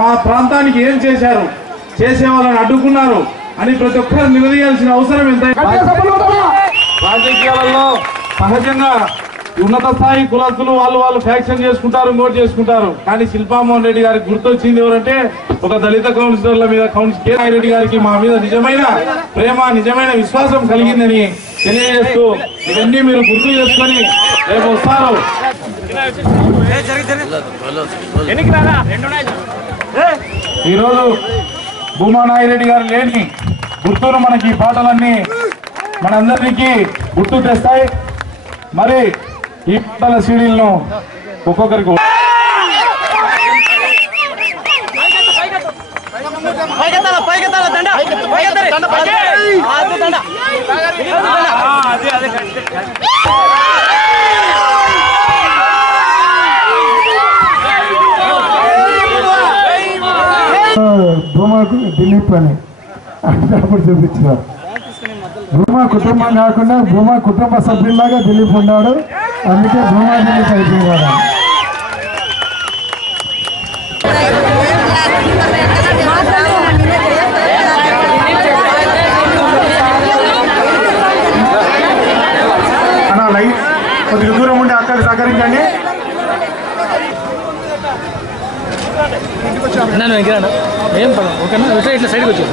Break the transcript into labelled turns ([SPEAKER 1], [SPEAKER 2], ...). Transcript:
[SPEAKER 1] మా ప్రాంతానికి ఏం చేశారు? చేసే వాళ్ళని అడ్డుకున్నారు అని ప్రతి ఒక్కరు నిలదీయాల్సిన అవసరం ఎంత? రాజకీయాలలో సహజంగా ఉన్నత స్థాయి కులస్తులు వాళ్ళు వాళ్ళు ఫ్యాక్షన్ చేసుకుంటారు ఇంకోటి చేసుకుంటారు. కానీ శిల్పామోహన్ రెడ్డి గారికి గుర్తొచ్చింది ఎవరంటే ఒక దళిత కౌన్సిలర్ల మీద కౌన్సిల్ రెడ్డి గారికి మా మీద నిజమైన ప్రేమ నిజమైన విశ్వాసం కలిగిందని తెలియజేస్తూ ఇవన్నీ మీరు గుర్తు చేసుకొని రేపు వస్తారు. ఈరోజు భూమా నాగిరెడ్డి గారు లేని గుర్తును మనకి ఈ పాటలన్నీ మనందరికీ గుర్తు తెస్తాయి. మరి ఈ పాటల సీడీలను ఒక్కొక్కరికి
[SPEAKER 2] పైకెత్తాల పైకెత్తాల దండ పైకెత్తాలి దండ.
[SPEAKER 3] భూమాకు దిలీప్ అని అప్పుడు చూపించినారు. భూమా కుటుంబం కాకుండా భూమా కుటుంబ సభ్యుల్లాగా దిలీప్ ఉన్నాడు అందుకే భూమా దిలీప్ అయిపోయినాడు కొద్దిగా దూరం ఉండి అక్కడికి సహకరించండి.
[SPEAKER 2] నన్ను ఎగిరాను ఏం పడదు ఓకేనా? ఇట్లా ఇట్లా సైడ్కి
[SPEAKER 4] వచ్చేసి